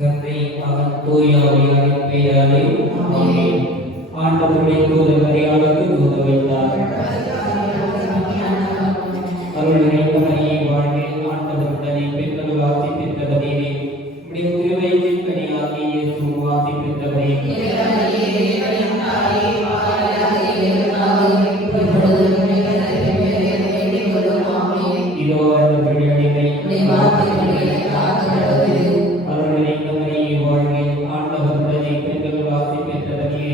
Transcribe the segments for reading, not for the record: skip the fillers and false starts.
தந்தை மகன் தூய ஆவியாரின் பெயராலே ஆமென். ஆண்டவருடைய தூதர் மரியாளுக்கு தூத வைத்தார். அருள் நிறைந்த மரியே வாழ்க, ஆண்டவருடனே பெண்கள் ஆசி பெற்றவரே, உம்முடைய திருவயிற்றின் கனியாகிய இயேசுவும் ஆசி பெற்றவரே. இதோ அவர்களுடைய அடிமை. அருள் நிறைந்த மரியே வாழ்க, ஆண்டவருடனே பெண்கள் ஆசி பெற்றவரே,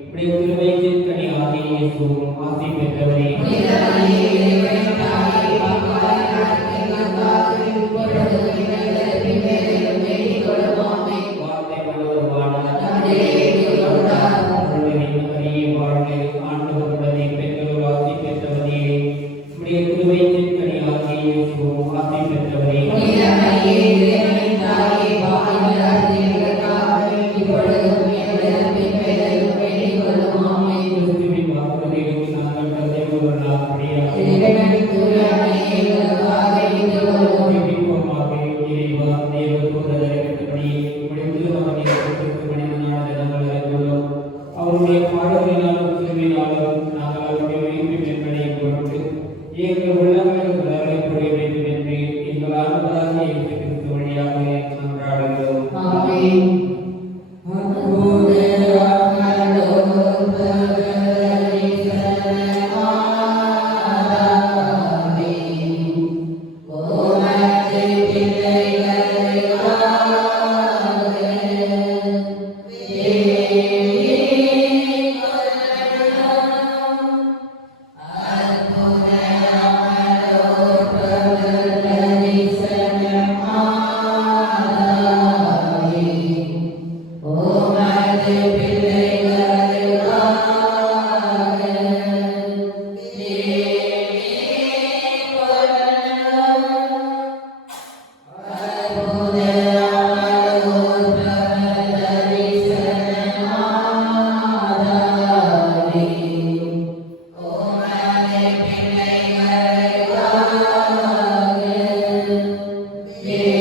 உம்முடைய திருவயிற்றின் கனியாகிய இயேசுவும் ஆசி பெற்றவரே. அவருடைய பாடல்களினாலும் திருவினாலும் நாங்கள் அவருடைய உயிர்ப்பின் என்பதை பொறுத்து எங்கள் உள்ளங்களுக்கு வரலை புரிய வேண்டும் என்று எங்கள் ஆண்டவராகிய இயேசு கிறிஸ்து வழியாக மன்றாடுகிறோம். ஆமென். Yeah.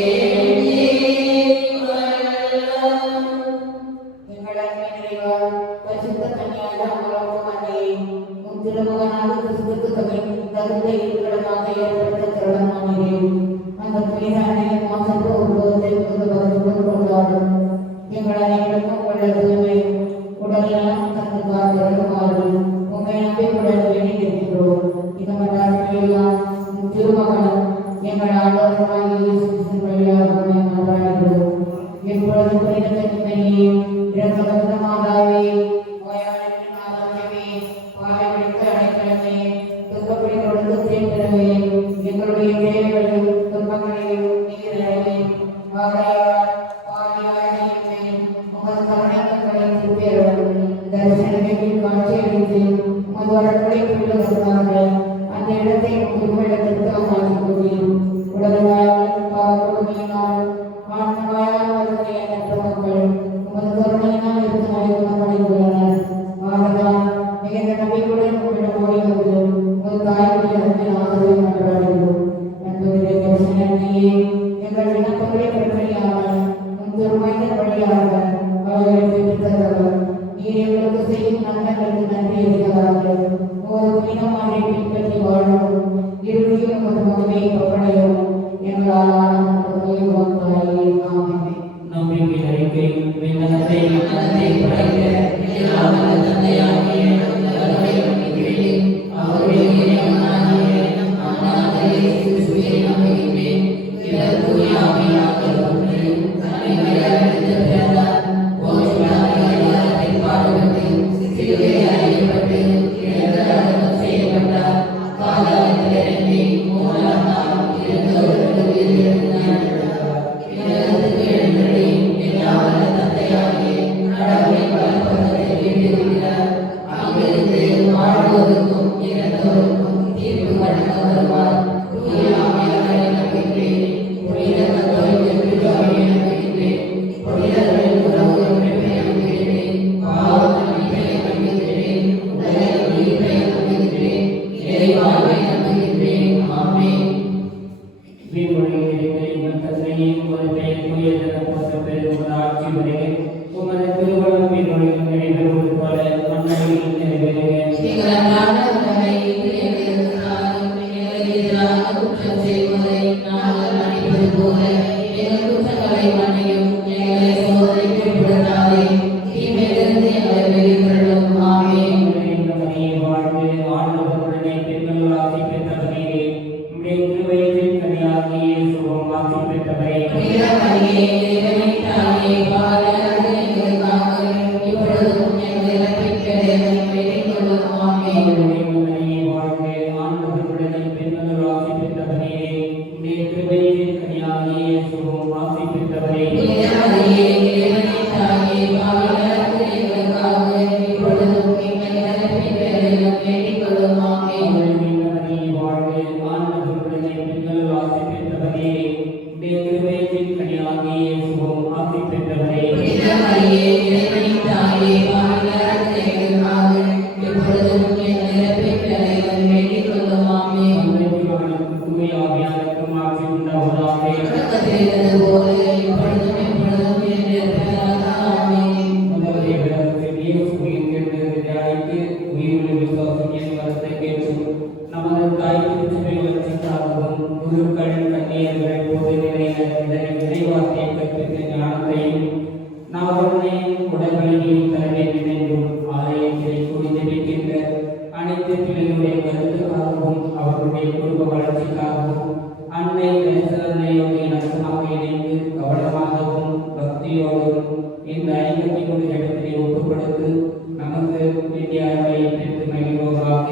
வருக. உமது திருவுளம் என்னுடைய நிறைவேறுவது போல மன்னரையும் நிறைவேறுக. அனைத்து பிள்ளைகளுடைய கருத்துக்காகவும் அவர்களுடைய குடும்ப வளர்ச்சிக்காகவும் அன்னை அன்னையோடைய நஷ்டமாக இணைந்து கவனமாகவும் பக்தியோடும் இந்த 53 இடத்திலே ஒப்புக் கொடுத்து நமக்கு இந்தியாவை பெற்று மகிழ்வோமாக.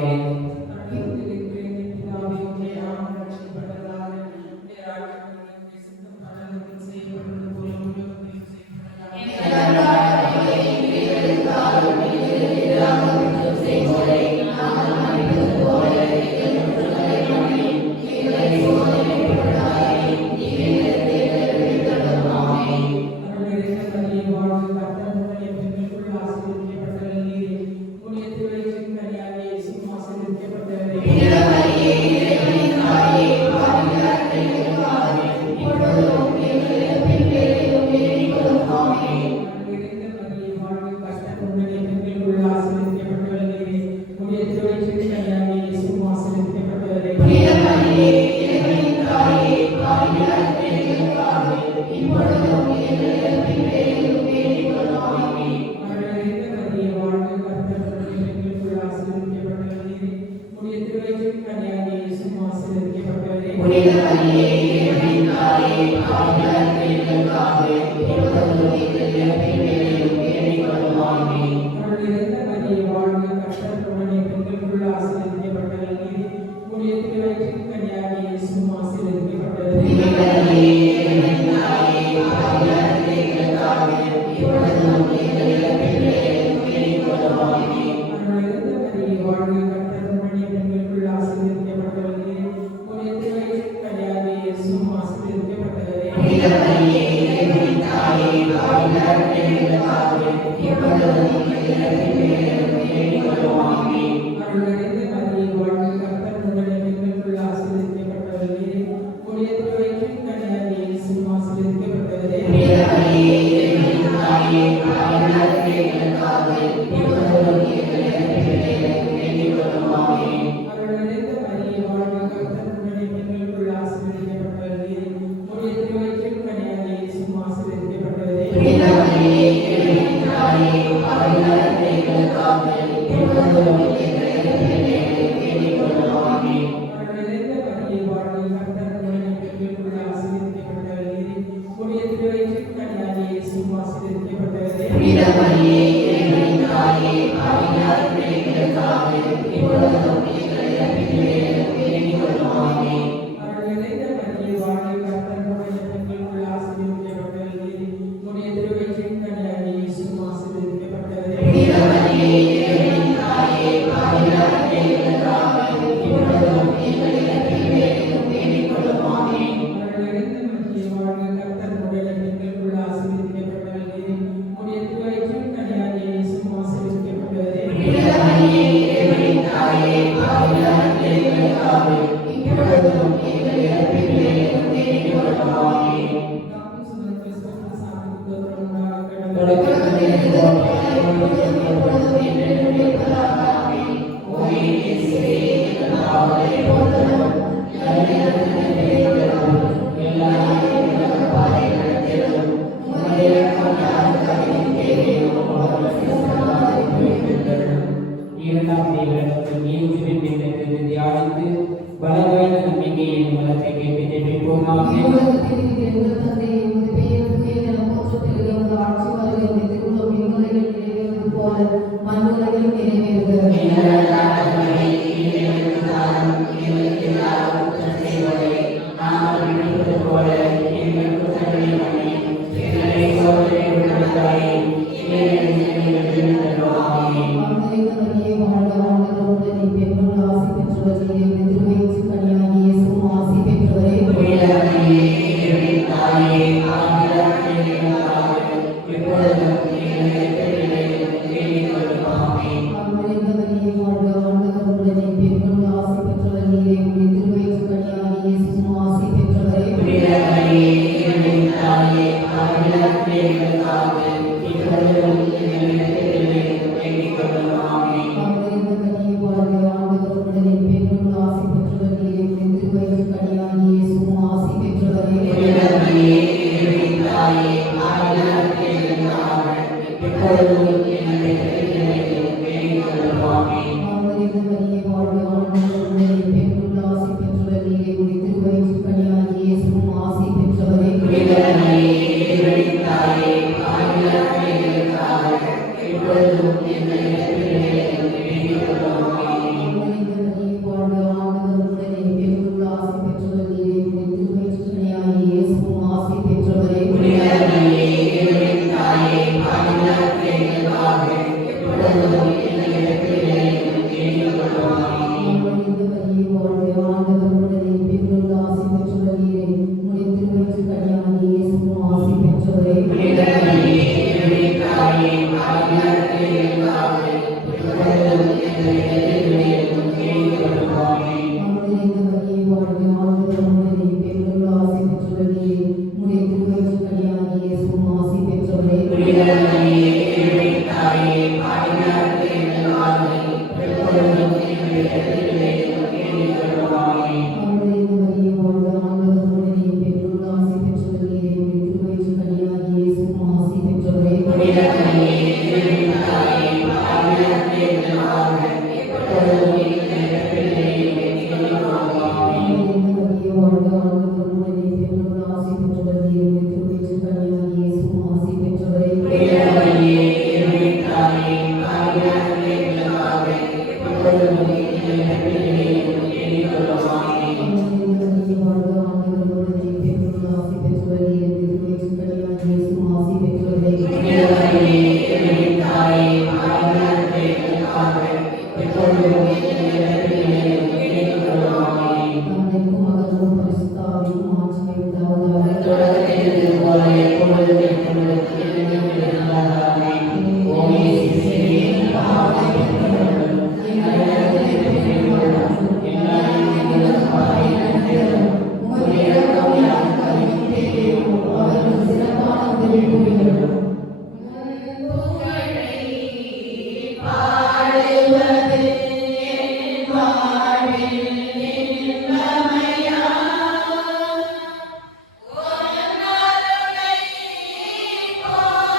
கர்த்தர் இரண்டாம் தேவனுக்கு நீதி தியானித்து பலவாய்ந்த நம்பிக்கையின் மனத்தை கேட்டு ஜெபிப்போமாக. Oh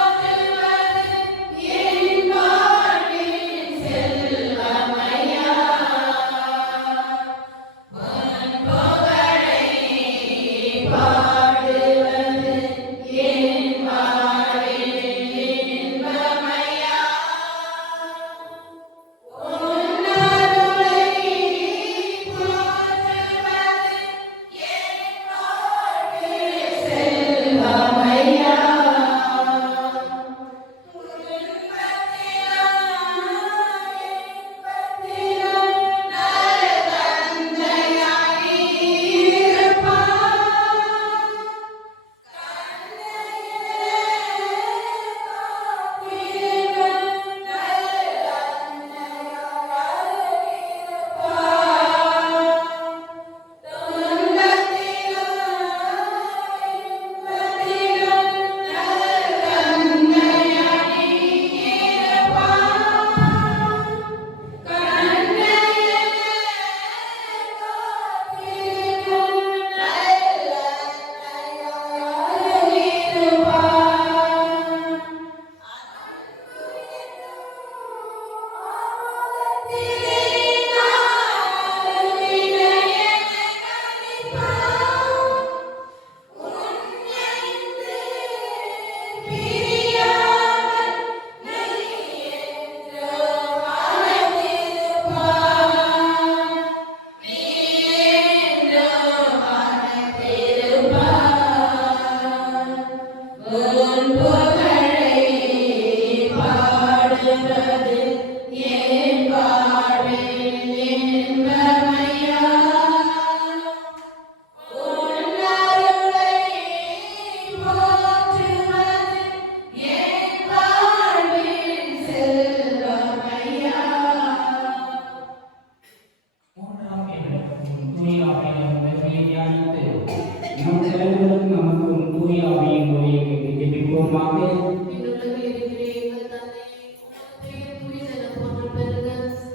செய்வோமாக. விண்ணுலகில் இருக்கிற எங்கள் தந்தையே, உமது பெயர் தூயதென போற்றப் பெறுக.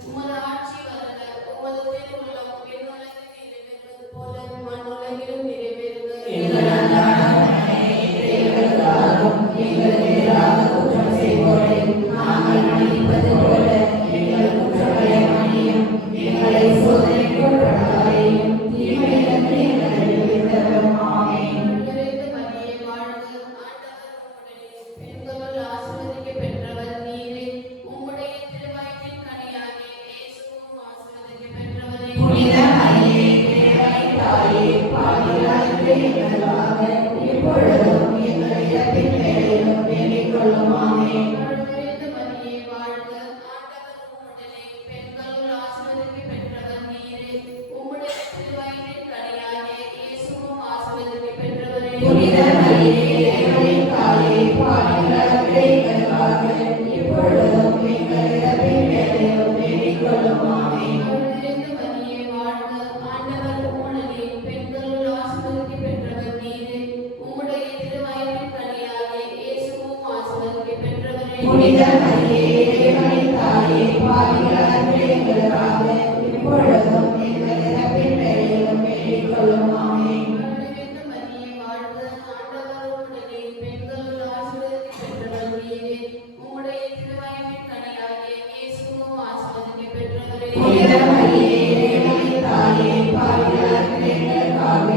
உமது ஆட்சி வருக. உமது திருவுளம் விண்ணுலகில் நிறைவேறுவது போல மண்ணுலகிலும் நிறைவேறுக. எங்கள் அன்றாட உணவை இன்று எங்களுக்கு தாரும். எங்களுக்கு எதிராக குற்றம் செய்வோரை நாங்கள் மன்னிப்பது போல எங்கள் குற்றங்களை மன்னியும். எங்களை சோதனைக்கு உட்படுத்தாதேயும், தீமையிலிருந்து எங்களை விடுவித்தருளும். ஆமென். நிறைந்த மரியே வாழ்க. ஆண்டவர் உம்முடனே. பெண்களுள் ஆசீர்வதிக்கப் பெற்றவர் நீரே. உம்முடைய திருவயிற்றின் கனியாகிய இயேசுவும் ஆசீர்வதிக்கப் பெற்றவரே. புனித மரியே, இறைவனின் தாயே, பாவிகளாகிய எங்களுக்காக இப்பொழுதும் எங்கள் இறப்பின் வேளையிலும் வேண்டிக் கொள்ளும். ஆமென். நிறைந்த மரியே வாழ்க. ஆண்டவர் உம்முடனே. பெண்களுள் ஆசீர்வதிக்கப் பெற்றவர் நீரே. உம்முடைய திருவயிற்றின் கனியாகிய இயேசுவும் ஆசீர்வதிக்கப் பெற்றவரே. புனித மரியே, இறைவனின் தாயே, பாவிகளாகிய எங்களுக்காக இப்பொழுதும் எங்கள் இறப்பின் வேளையிலும் வேண்டிக் கொள்ளும். ஆமென். நிறைந்த மரியே வாழ்க. ஆண்டவர் உம்முடனே. பெண்களுள் ஆசீர்வதிக்கப் பெற்றவர் நீரே. உம்முடைய திருவயிற்றின் கனியாகிய இயேசுவும் ஆசீர்வதிக்கப் பெற்றவரே. புனித மரியே, இறைவனின் தாயே, பாவிகளாகிய எங்களுக்காக இப்பொழுதும் எங்கள் இறப்பின் வேளையிலும் வேண்டிக் கொள்ளும். ஆமென். நிறைந்த மரியே வாழ்க. ஆண்டவர் உம்முடனே. பெண்களுள் ஆசீர்வதிக்கப் பெற்றவர் நீரே. உம்முடைய திருவயிற்றின் கனியாகிய இயேசுவும் ஆசீர்வதிக்கப் பெற்றவரே. புனித மரியே, இறைவனின் தாயே, பாவிகளாகிய எங்களுக்காக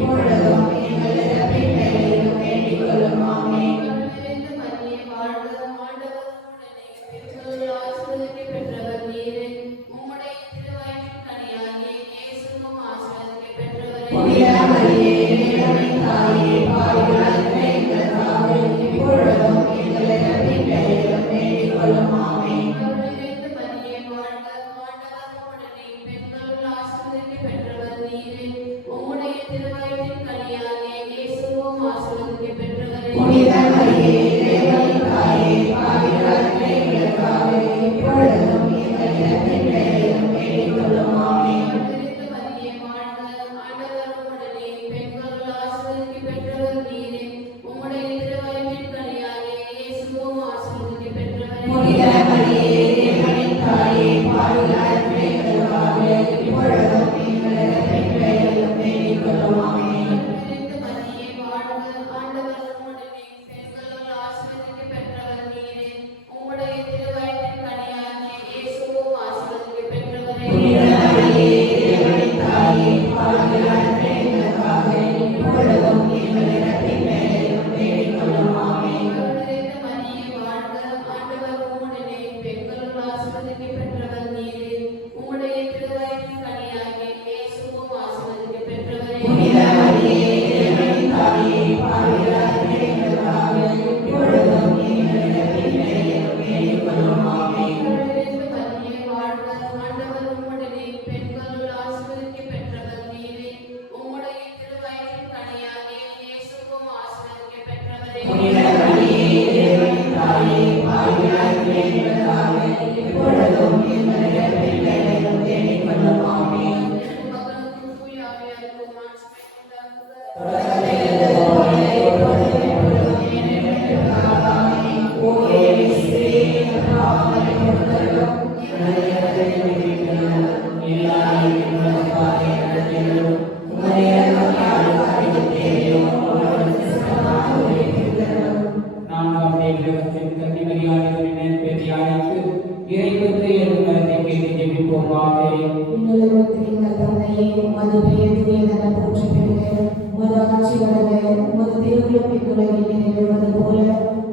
இப்பொழுதும் எங்கள் இறப்பின் வேளையிலும் வேண்டிக் கொள்ளும். ஆமென். நிறைந்த மரியே வாழ்க. ஆண்டவர் உம்முடனே. பெண்களுள் ஆசீர்வதிக்கப் பெற்றவர் நீரே. உம்முடைய திருவயிற்றின் கனியாகிய இயேசுவும் ஆசீர்வதிக்கப் பெற்றவரே. புனித மரியே, இறைவனின் தாயே, பாவிகளாகிய எங்களுக்காக இப்பொழுதும் எங்கள் இறப்பின் வேளையிலும் வேண்டிக் கொள்ளும். ஆமென். நிறைந்த மரியே வாழ்க. ஆண்டவர் உம்முடனே. பெண்களுள் ஆசீர்வதிக்கப் பெற்றவர் நீரே. உம்முடைய திருவயிற்றின் கனியாகிய இயேசுவும் ஆசீர்வதிக்கப் பெற்றவரே. புனித மரியே, இறைவனின் தாயே, பாவிகளாகிய எங்களுக்காக இப்பொழுதும் எங்கள் இறப்பின் வேளையிலும் வேண்டிக் கொள்ளும். ஆமென். நிறைந்த மரியே வாழ்க. ஆண்டவர் உம்முடனே. பெண்களுள் ஆசீர்வதிக்கப் பெற்றவர் நீரே. உம்முடைய திருவயிற்றின் கனியாகிய இயேசுவும் ஆசீர்வதிக்கப் பெற்றவரே. புனித மரியே, இறைவனின் தாயே, பாவிகளாகிய எங்களுக்காக இப்பொழுதும் எங்கள் இறப்பின் வேளையிலும் வேண்டிக் கொள்ளும். ஆமென். நிறைந்த மரியே வாழ்க. ஆண்டவர் உம்முடனே. பெண்களுள் ஆசீர்வதிக்கப் பெற்றவர் நீரே. உம்முடைய திருவயிற்றின் கனியாகிய இயேசுவும் ஆசீர்வதிக்கப் பெற்றவரே. புனித மரியே, இறைவனின் தாயே, பாவிகளாகிய எங்களுக்காக இப்பொழுதும் எங்கள் இறப்பின் வேளையிலும் வேண்டிக் கொள்ளும். ஆமென். நிறைந்த மரியே வாழ்க. ஆண்டவர் உம்முடனே. பெண்களுள் ஆசீர்வதிக்கப் பெற்றவர் நீரே. உம்முடைய திருவயிற்றின் கனியாகிய இயேசுவும் ஆசீர்வதிக்கப் பெற்றவரே. புனித மரியே, இறைவனின் தாயே, பாவிகளாகிய எங்களுக்காக இப்பொழுதும் எங்கள் இறப்பின் வேளையிலும் வேண்டிக் கொள்ளும். ஆமென். நிறைந்த மரியே வாழ்க. ஆண்டவர் உம்முடனே. பெண்களுள் ஆசீர்வதிக்கப் பெற்றவர் நீரே. உம்முடைய திருவயிற்றின் கனியாகிய இயேசுவும் ஆசீர்வதிக்கப் பெற்றவரே. புனித மரியே, இறைவனின் தாயே, பாவிகளாகிய எங்களுக்காக இப்பொழுதும் எங்கள் இறப்பின் வேளையிலும் வேண்டிக் கொள்ளும். ஆமென். மகனுக்கும் தூய ஆவியாருக்கும் ஆட்சி உண்டாகுக. தொடர்ந்து இருந்தது போல இப்பொழுதும் எப்பொழுதும் என்றென்றும் ஆமென். ஓ இயேசுவே, எங்கள் பாவங்களை பொறுத்தருளும். எங்களை இடத்தில் விடுவித்தருளும். எல்லா இயேசுவாக நடத்தியருளும். உம்முடைய இரக்கம் யாருக்கு தேவையோ அவர்களுக்கு சிறப்பாக உதவித்தருளும். நான்காம் தேவலகத்தின் கன்னி மரியாதைகளின் பெரியாருக்கு இறைப்பற்று எனும் மரத்தை கேட்டு ஜெபிப்போமாக. விண்ணுலகத்தில் எங்கள் தந்தையே, உமது பெயர் தூயதென போற்றப் பெறுக. உமது ஆட்சி வருக. உமது திருவுளம் விண்ணுலகில் நிறைவேறுவது போல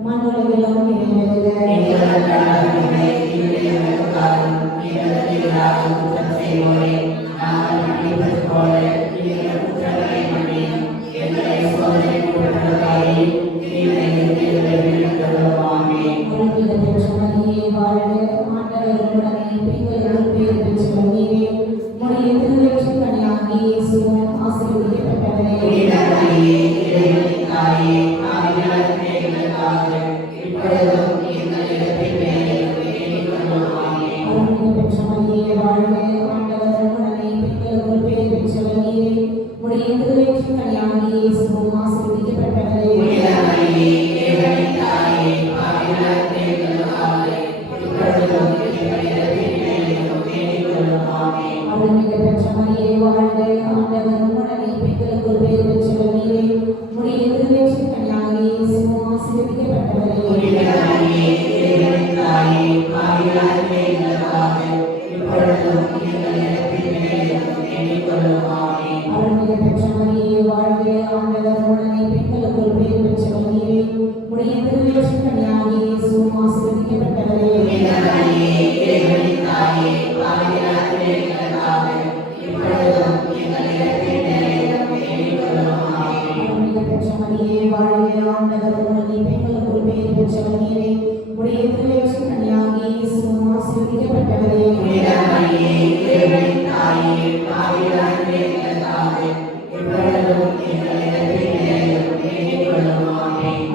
மண்ணுலகிலும் நிறைவேறுக. எங்கள் அன்றாட உணவை இன்று எங்களுக்கு தாரும். எங்களுக்கு எதிராக குற்றம் செய்வோரை நாங்கள் மன்னிப்பது போல எங்கள் குற்றங்களை மன்னியும். எங்களை சோதனைக்கு உட்படுத்தாதேயும், தீமையிலிருந்து எங்களை விடுவித்தருளும். ஆமென். அருள்மிகு பெற்ற மரியே வாழ்க. ஆண்டவர் உம்முடனே. பெண்களுள் பேறு பெற்றவர் நீரே. உம்முடைய திருவயிற்றின் கனியாகிய இயேசுவும் ஆசீர்வதிக்கப் பெற்றவரே. புனித மரியே, இறைவனின் தாயே, பாவிகளாகிய எங்களுக்காக இப்பொழுதும் எங்கள் இறப்பின் வேளையிலும் வேண்டிக் கொள்ளும். ஆமென். அருள்மிகு பெற்ற மரியே வாழ்க. ஆண்டவர் உம்முடனே. பெண்களுள் பேறு பெற்றவர் நீரே. உம்முடைய திருவயிற்றின் கனியாகிய இயேசுவும் ஆசீர்வதிக்கப் பெற்றவரே. புனித மரியே, இறைவனின் தாயே, நீரே. உடைய திருவயிற்றின் கனியாகிய இயேசுவும் ஆசீர்வதிக்கப்பட்டவரே.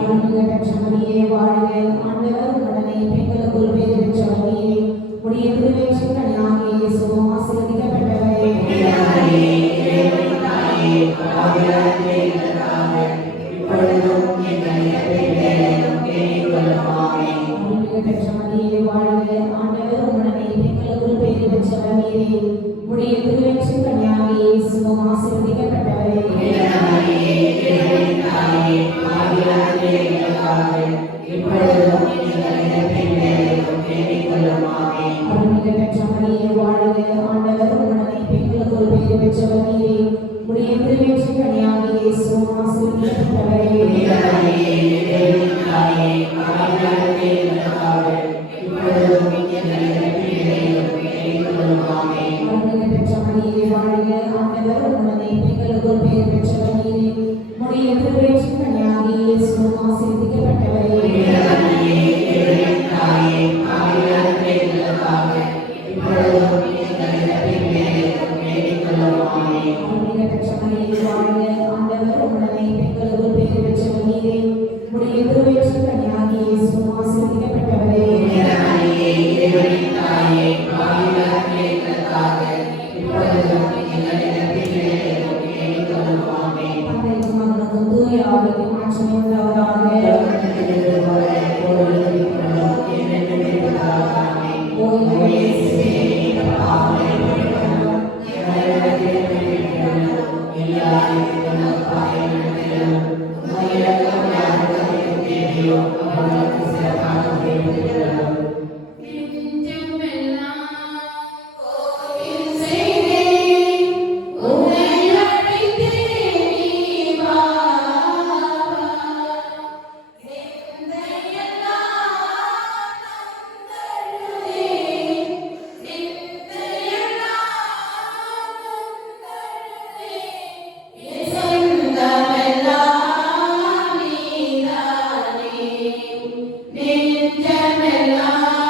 அருள்மிகு பெற்ற மரியே வாழ்க. ஆண்டவர் உடனே பெண்களுக்குள் பேறு பெற்றவர் நீரே. உடைய திருவயிற்றின் கனியாகிய இயேசுவும் ஆசீர்வதிக்கப்பட்டவரே. அருள்மிகு பெற்ற மரியே வாழ்க. ஆண்டவர் உடனே பெண்களுக்குள் பேறு பெற்றவர் நீரே. உடைய திருவயிற்றின் கனியாகிய இயேசுவும் ஆசீர்வதிக்கப்பட்டவரே. அருள்மிகு பெற்ற மரியே வாழ்க. ஆண்டவர் உடனே பெண்களுக்குள் பேறு பெற்றவர் நீரே. உடைய திருவயிற்றின் கனியாகிய இயேசுவும் ஆசீர்வதிக்கப்பட்டவரே. அருள்மிகு பெற்ற மரியே வாழ்க. ஆண்டவர் உடனே பெண்களுக்குள் பேறு பெற்றவர் நீரே. உடைய திருவயிற்றின் கனியாகிய இயேசுவும் ஆசீர்வதிக்கப்பட்டவரே. அருள்மிகு பெற்ற மரியே வாழ்க. ஆண்டவர் உடனே பெண்களுக்குள் பேறு பெற்றவர் நீரே. உடைய திருவயிற்றின் கனியாகிய இயேசுவும் ஆசீர்வதிக்கப்பட்டவரே. தந்தைக்கும் மகனுக்கும் தூய ஆவிக்கும் மாட்சிமை உண்டாவதாக. ஓ இயேசுவே, நெஞ்சமெல்லாம்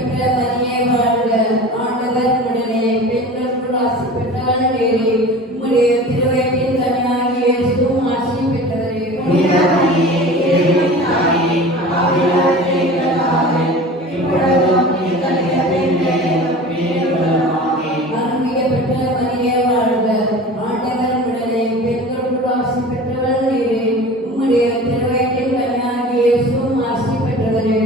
பெற்ற மரியே வாழ்க. ஆண்டவர் உடனே பெண்களுக்குள் ஆசி பெற்றவள் நீரே. உம்முடைய திருவயிற்றின் கனியாகிய இயேசுவும் ஆசி பெற்றவரே. அருள்மிகு பெற்ற மரியே வாழ்க. ஆண்டவர் உடனே பெண்களுக்குள் ஆசி பெற்றவள் நீரே. உம்முடைய திருவயிற்றின் கனியாகிய இயேசுவும் ஆசி பெற்றவரே.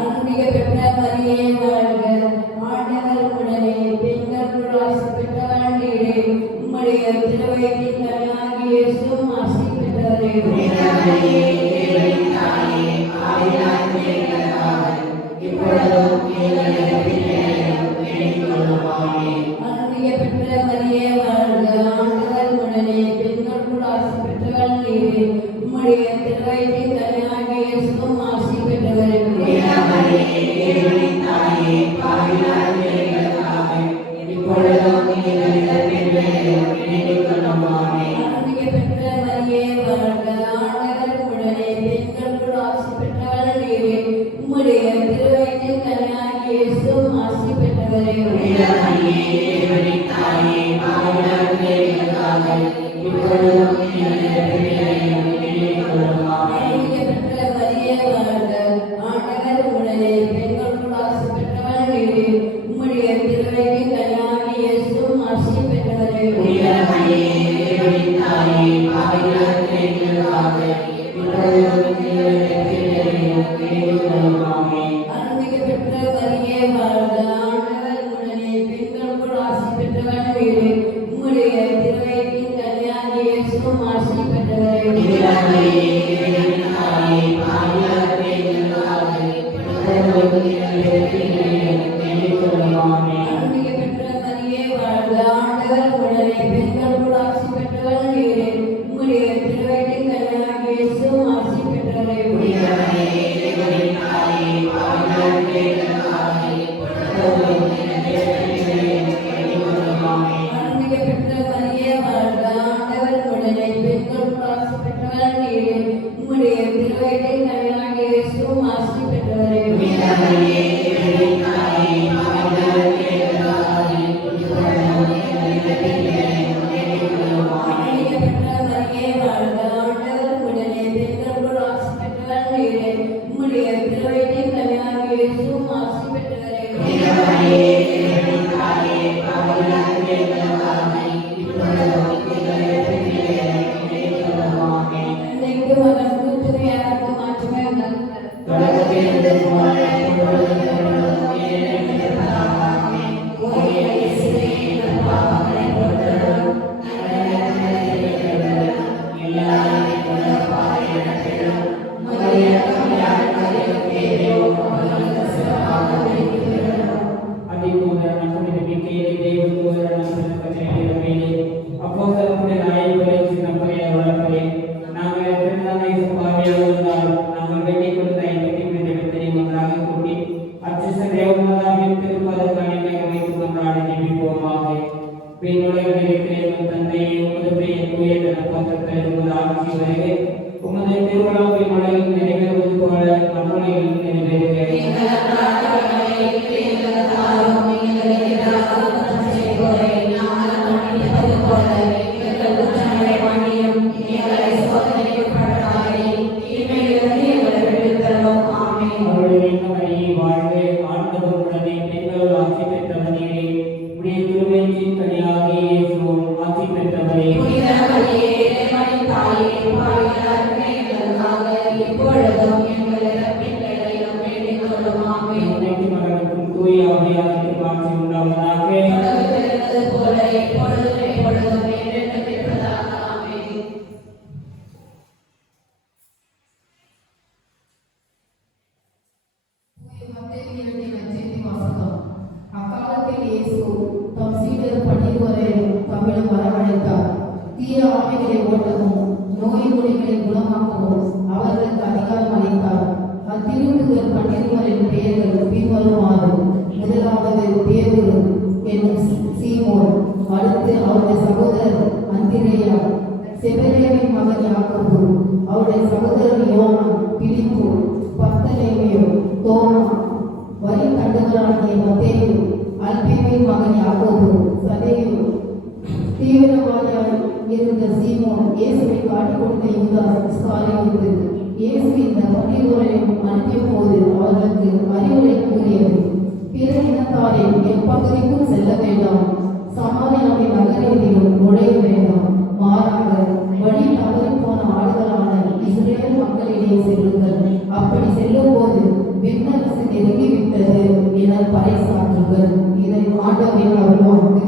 அருள்மிகு பெற்ற மரியே வாழ்க. ஆண்டவர் உடனே பெண்களுக்குள் ஆசி பெற்றவள் நீரே. உம்முடைய திருவயிற்றின் கனியாகிய இயேசுவும் ஆசி பெற்றவரே. அருள்மிகு பெற்ற மரியே வாழ்க. ஆண்டவர் உடனே பெண்களுக்குள் ஆசி பெற்றவள் நீரே. உம்முடைய திருவயிற்றின் கனியாகிய இயேசுவும் ஆசி பெற்றவரே. அருள்மிகு பெற்ற மரியே வாழ்க. ஆண்டவர் உடனே பெண்களுக்குள் ஆசி பெற்றவள் நீரே. உம்முடைய திருவயிற்றின் கனியாகிய இயேசுவும் ஆசி பெற்றவரே. அருள்மிகு பெற்ற மரியே வாழ்க. ஆண்டவர் உடனே பெண்களுக்குள் ஆசி பெற்றவள் நீரே. உம்முடைய திருவயிற்றின் கனியாகிய இயேசுவும் ஆசி பெற்றவரே. அருள்மிகு பெற்ற மரியே வாழ்க. ஆண்டவர் உடனே பெண்களுக்குள் ஆசி பெற்றவள் நீரே. உம்முடைய திருவயிற்றின் கனியாகிய இயேசுவும் ஆசி பெற்றவரே. அருள்மிகு பெற்ற மரியே வாழ்க. ஆண்டவர் உடனே பெண்களுக்குள் ஆசி பெற்றவள் நீரே. உம்முடைய திருவயிற்றின் கனியாகிய இயேசுவும் ஆசி பெற்றவரே. அருள்மிகு பெற்ற மரியே வாழ்க. ஆண்டவர் உடனே பெண்களுக்குள் ஆசி பெற்றவள் நீரே. உம்முடைய திருவயிற்றின் கனியாகிய இயேசுவும் ஆசி பெற்றவரே. அருள்மிகு பெற்ற மரியே வாழ்க. ஆண்டவர் உடனே பெண்களுக்குள் ஆசி பெற்றவள் நீரே. உம்முடைய திருவயிற்றின் கனியாகிய இயேசுவும் ஆசி பெற்றவரே. தந்தைக்கு மகனுக்கு தூயாருக்கு மாற்றுமே உண்டாகுக. உமது திருவிழாவை மழையில் நிறைவேறுவது போல நம்மளையும் நிறைவேறுக. அக்காலத்தில் இயேசு தம் சீடர் 12 வரையும் தம்மிடம் வரவழைத்தார். தீய ஆவிகளை ஓட்டவும் நோய் நொடிகளை குணமாக்கவும் அவர்களுக்கு அதிகாரம் அளித்தார். அத்திருத்தூதர் 12 பெயர்கள் பின்வருமாறு: முதலாவது பேதுரு என்னும் சீமோன், அடுத்து அவருடைய சகோதரர் அந்திரேயா, செபதேவின் மகன் யாக்கோபு, அவருடைய சகோதரர் யோவான், பிலிப்பு, பர்த்தலேமியு, தோமா, வழிகண்டுகளாகிய மத்தேயு, அல்பேயுவின் மகன் யாக்கோபு, சதேயு, தீவிரவாதியாய் இருந்த சீமோன், இயேசுவை காட்டிக் கொடுத்த யூதாஸ் இஸ்காரியோத்து. இயேசு இந்த 12 அனுப்பிய போது அவர்களுக்கு அறிவுரை கூறியது: பிற இனத்தாரின் எப்பகுதிக்கும் செல்ல வேண்டாம், சமாரியாவின் நகரத்திலும் நுழைய வேண்டாம், மாறாக வழி தவறி போன ஆடுகளான இஸ்ரேல் மக்களிடையே செல்லுங்கள். அப்படி செல்லும் போது விண்ணரசு நெருங்கிவிட்டது என பறைசாற்றுங்கள். இதை ஆண்டவரின் அருள்வாக்கு.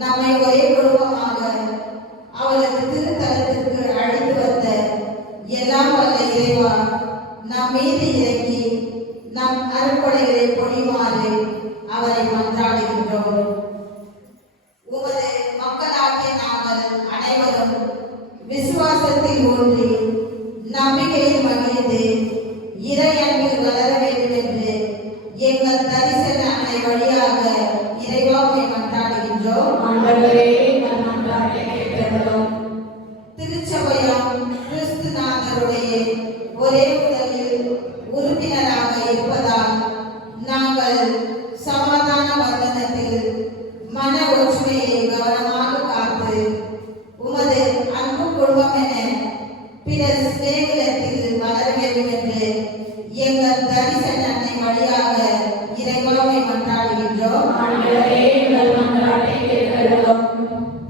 நம்மை ஒரே குடும்பமாக அவரது திருத்தலத்திற்கு அழைத்து வந்த எல்லாம் வல்ல இறைவா, நம் மீது இறங்கி நம் அருட்கொடைகளை பொழியுமாறு அவரை மன்றாடுகின்றோம். உமது மக்களாகிய நாங்கள் அனைவரும் விசுவாசத்தில் ஒன்றி நம்பிக்கையில் மகிழ்ந்து இறை அன்பில் வளர வேண்டும் என்று எங்கள் தரிசன அன்னை வழியாக இறைவாமை மன்றாடுகின்றோம். திருச்சபையாம் கிறிஸ்துநாதருடைய ஒரே உடலில் உறுப்பினராக இருப்பதால் நாங்கள் சமாதான பந்தனத்தில் மன ஒற்றுமையை கவனமாக காத்து உமது அன்பு குடும்பம் என பிற சிநேகிதத்தில் வளர வேண்டும் என்று எங்கள் தரிசன அன்னை வழியாக இறைவாமை மன்றாடுகின்றோம்.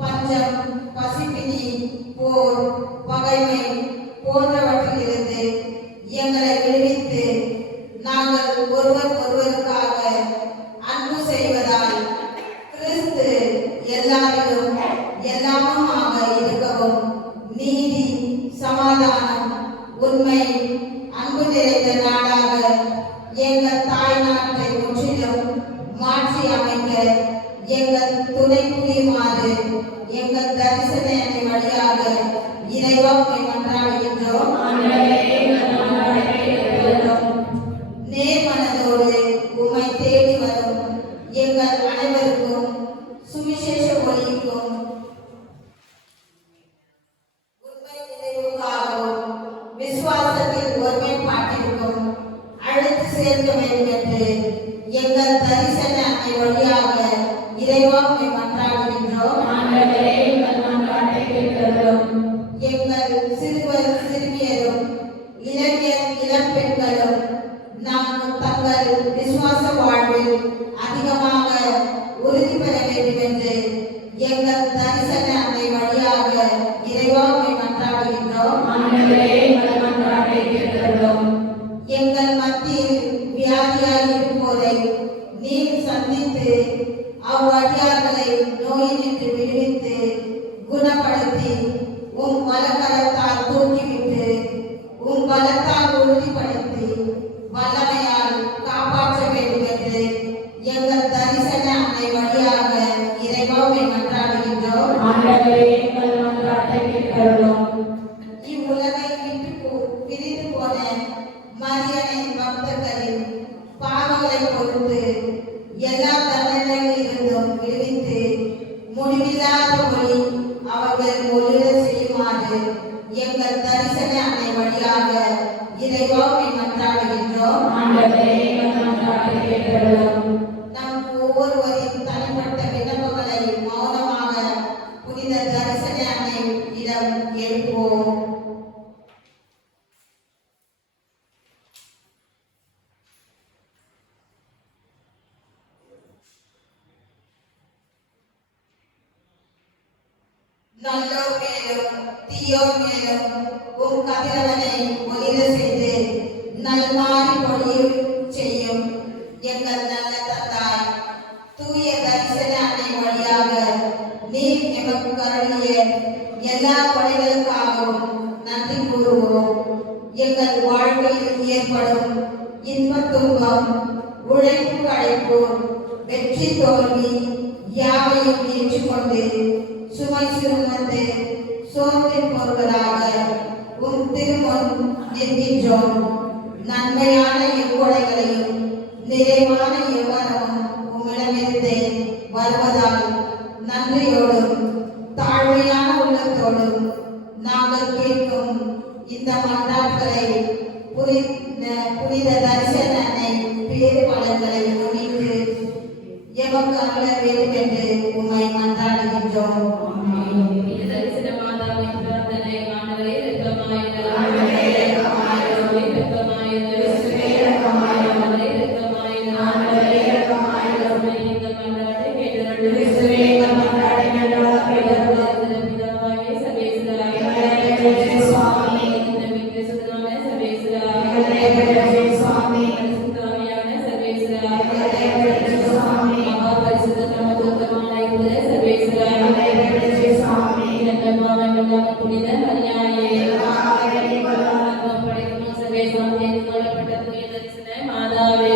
பஞ்சம், பசிப்பினி, போர், பகைமை போன்றவற்றிலிருந்து எங்களை விடுவித்து நாங்கள் ஒருவர் ஒருவருக்காக அன்பு செய்வதால் கிறிஸ்து எல்லாரிலும் எல்லாமுமாக இருக்கவும் நீதி, சமாதானம், உண்மை, அன்பு நிறைந்த நாடாக எங்கள் தாய் நாட்டை முற்றிலும் மாற்றி அமைக்க எங்கள் துணை புரியுமாறு எங்கள் தரிசன வழியாக இறைவாமை மன்றாடுகின்றோம். விசுவாசத்தில் ஒருமைப்பாட்டிற்கும் அழைத்து சேர்க்க வேண்டும் என்று எங்கள் தரிசன அன்னை வழியாக இறைவா உம்மை மன்றாடுகின்றோம். ஆண்டவரே, எங்கள் மன்றாட்டை கேட்டருளும். எங்கள் சிறுவர் சிறுமியரும் இளைஞர் இளம் பெண்களும் நாங்கள் தங்கள் விசுவாச வாழ்வில் அதிகமாக உறுதி பெற வேண்டும் என்று எங்கள் தரிசன அன்னை வழியாக இறைவா உம்மை மன்றாடுகின்றோம். ஆண்டவரே, எங்கள் மன்றாட்டை கேட்டருளும். எங்கள் மத்தியில் வியாதியாய் இருப்போரை நீர் சந்தித்து அவ்வடியார்களை நோயினின்று விடுவித்து குணப்படுத்தி உம் வலக்கரத்தால் தூக்கிவிட்டு உம் பலத்தால் உறுதிப்படுத்தி வல்லமையால் காப்பாற்ற வேண்டும் என்று எங்கள் தரிசன அன்னை வழியாக இறைவா உம்மை மன்றாடுகின்றோம். ஆண்டவரே, எங்கள் மன்றாட்டை கேட்டருளும். இவ்வுலகை விட்டு பிரிந்து போன மரியனை பக்தர்களின் பாவங்களை பொறுத்து எல்லா தண்டனைகளில் இருந்தும் விடுவித்து முடிவில்லாத ஒளி அவர்கள் ஒளிர செய்யுமாறு எங்கள் தரிசன அன்னை வழியாக இறைவா உம்மை மன்றாடுகின்றோம். ஆண்டவரே, எங்கள் மன்றாட்டை கேட்டருளும். நம் ஒவ்வொருவரின் தனிப்பட்ட விண்ணப்பங்களை மௌனமாக புனித தரிசன அன்னை இடம் எழுப்புவோம். நல்லோர் மேலும் தீயோர் மேலும் உம் கதிரவனை ஒளிர செய்து நல்மாறி பொழியும் செய்யும் எங்கள் நல்ல தந்தாய், தூய தரிசன அன்னை வழியாக நீர் எமக்கு கருளிய எல்லா கொடைகளுக்காகவும் நன்றி கூறுவோம். எங்கள் வாழ்க்கையில் ஏற்படும் இன்பத் துன்பம், உழைப்பு களைப்பு, வெற்றி தோல்வி யாவையும் ஏற்றுக்கொண்டு சுமை சுமந்து சோர்ந்தின் பொருளாக உம் திருமுன் நிற்கின்றோம். நன்மையான எவ்வொடைகளையும் நிறைவான எவ்வளவும் உம்மிடமிருந்து வருவதால் நன்றியோடும் தாழ்மையான உள்ளத்தோடும் நாங்கள் கேட்கும் இந்த மன்றாட்களை புனித தரிசன அன்னை பேறு பலன்களை முன்னிட்டு எமக்கு அருள வேண்டும் என்று உம்மை மன்றாடுகின்றோம். மாதாவே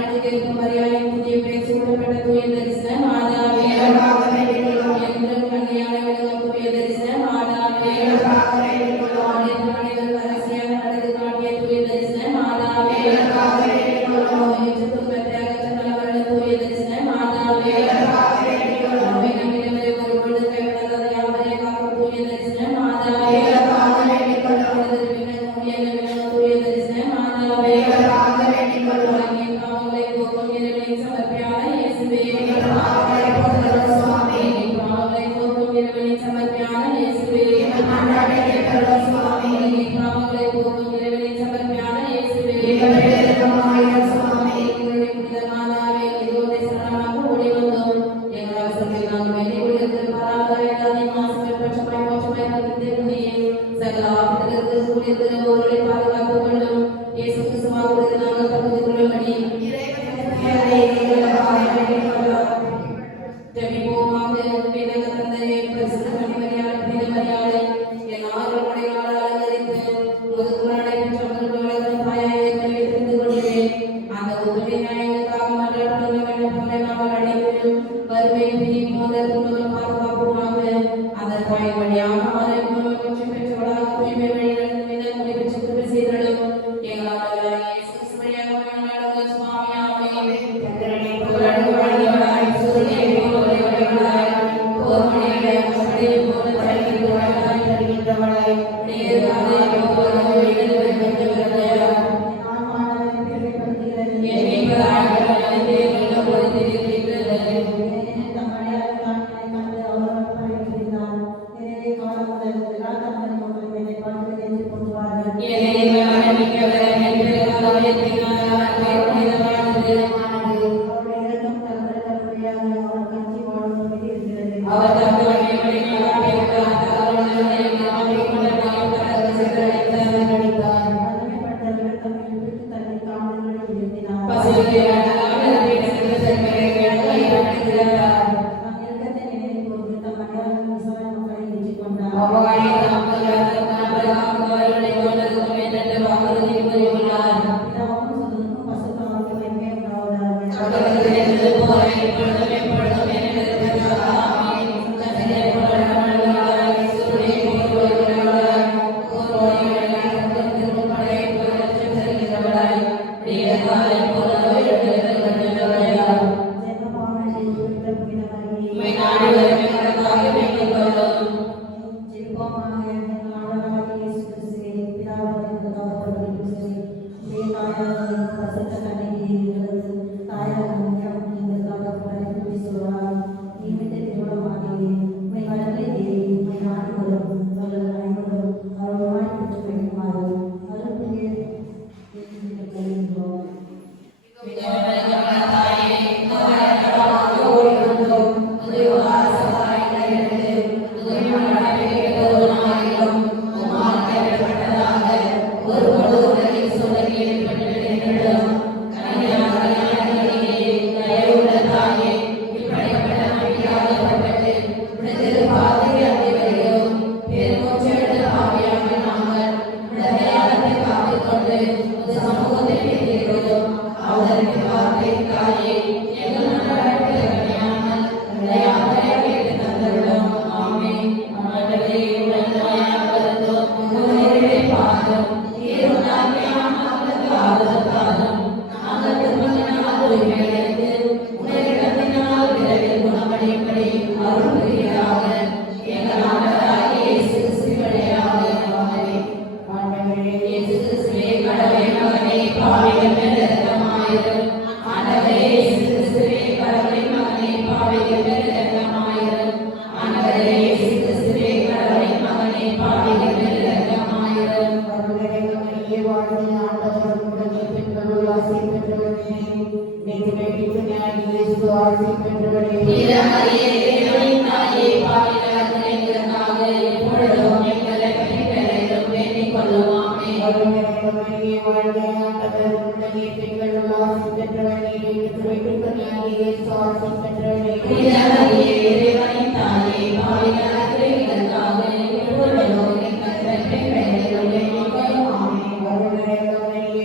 மரியாதை புதிய பெயர் சூட்டப்பட்ட தூய தரிசன மாதாவே என்றும் கன்னியான விடுதலை தரிசன மாதாவே மனிதர் அரசியாக நடந்து காட்டிய தூய தரிசன மாதாவே தூய தரிசன மாதாவே ஒரு பொழுது கைவிடாத யாவரை காக்கும் தூய தரிசன மாதாவே தூய தரிசன மாதாவே பாவங்களை போக்கும் இறைவனின் சமர்ப்பியான இயேசுவே பாவங்களை போக்கும் இறைவனின் சமர்ப்பியான இயேசுவே பாவங்களை போக்கும் இறைவனின் சமர்ப்பியான இயேசுவே புனித மாதாவே இதோட சரணமாக ஓடி வந்தோம் எங்களால் சொல்லி நாங்கள் வேண்டிக் கொள்ளுங்கள் பராமரிக்காதே மாசுகள் பட்சமாய் மோட்சமாய் கருத்து புண்ணியே சகல ஆபத்திலிருந்து கூடியிருக்கிற ஒருவரை பாதுகாத்துக் கொள்ளும் இயேசு கிறிஸ்துவாக கொடுத்து நாங்கள் பகிர்ந்து கொள்ளும்படி ஜெபிப்போமாக வேதக தந்தையே பரிசுத்த கன்னிமரியாளை புனித மரியாளை எல்லாரும் உடையாளை அலங்கரித்து ஒரு குரானை பெற்ற முதல்வர்கள் தாயாயை தெரிந்து கொள்கிறேன் அந்த உதவி நியாயங்களுக்காக மன்றாடுகிற விண்ணப்பங்களை நாங்கள் அடைந்து வறுமை பிரி போன்ற துன்பங்கள் பாதுகாப்புமாக அந்த தாய் வழியாக ஆரோக்கியம் வெற்றி பெற்றவளாக தூய்மை வழிநடத்தி முடிவு சித்திர செய்தலும் எங்களால் இயேசு கிறிஸ்துவையாக கொண்டாடுகிற சுவாமி ஆமென்.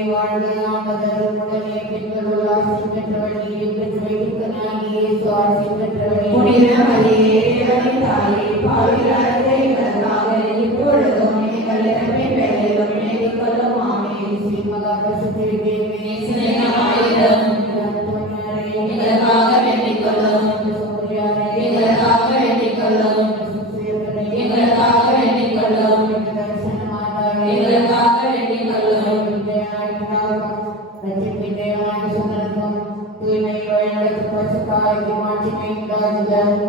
வாழ்க ஆண்டவர் உடனே பெண்களுள் ஆசி பெற்றவளே, பெற்றவளுக்கனாகிய சுவாசி பெற்றவளே, புனித மரியே, இறைவனின் தாயே, பாவிகளாகிய எங்களுக்காக இப்பொழுதும் எங்கள் இறப்பின் வேளையிலும் வேண்டிக் கொள்ளும். ஆமென். ஸ்ரீமகா பரிசுத்தருக்கே, சிநேகமாயிரும் எங்களுக்காக வேண்டிக் கொள்ளும். எங்களுக்காக வேண்டிக் கொள்ளும். எங்களுக்காக வேண்டிக் கொள்ளும். எங்களுக்காக வேண்டிக் கொள்ளும்.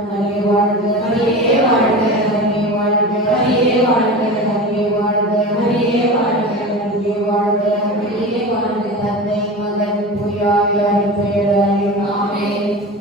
மரியே வாழ்க, மரியே வாழ்க, மரியே வாழ்க, மரியே வாழ்க, மரியே வாழ்க, மரியே வாழ்க, மரியே வாழ்க, மரியே வாழ்க. தந்தை மகன் தூயாவியாரின் பெயராலே ஆமென்.